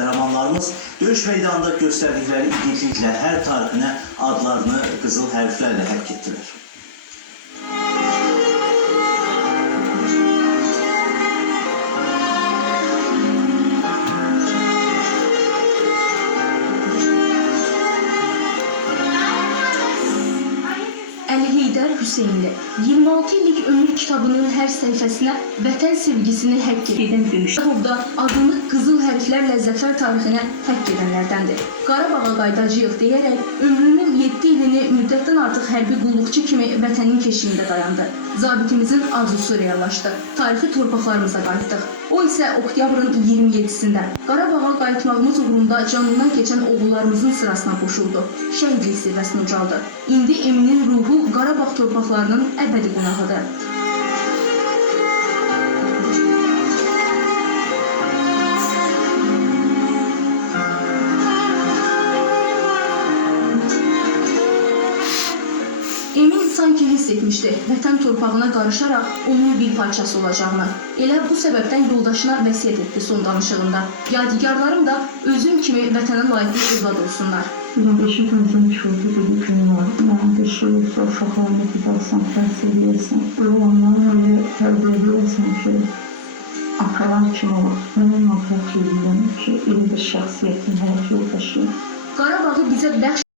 qəhrəmanlarımız döyüş meydanında göstərdikləri igidliklə hər tarixinə adlarını qızıl hərflərlə həkk etdilər. Əli Heydər Hüseynli 26 illik ömür kitabının hər səhifəsinə vətən sevgisini həkk edən döyüşdə adını qızıl hərflərlə zəfər tarixinə həkk edənlərdəndir. Qarabağa qaydacağıq deyərək ömrünün 7 ilini hərbi qulluqçu kimi vətənin keşiyində dayandı. Zabitimizin arzusu reallaşdı. Tarixi torpaqlarımıza qayıtdıq. O isə oktyabrın 27-sində Qarabağa qayıtmağımız uğrunda canından keçən oğullarımızın sırasına qoşuldu. Şəhidlik zirvəsinə ucaldı. İndi Eminin ruhu Qarabağ torpaqlarının əbədi qonağıdır. Sanki hiss etmişdi vətən torpağına qarışaraq onun bir parçası olacağını. Elə bu səbəbdən yoldaşına vəsiyyət etdi son danışığında. Yadigarlarım da özüm kimi vətənə layiqli övlad olsunlar. Beşi gözüm çöldü dedi günü var. Mən bir şey olsa uşaqlarını gidersən, təhsil edirsən. Oğlanları öyle tərbiyə edirsən ki, atalar kimi olur. Mənim ata ki, ki, il bir şəxsiyyətin həyat yoldaşı. Qarabağı bizə bəxş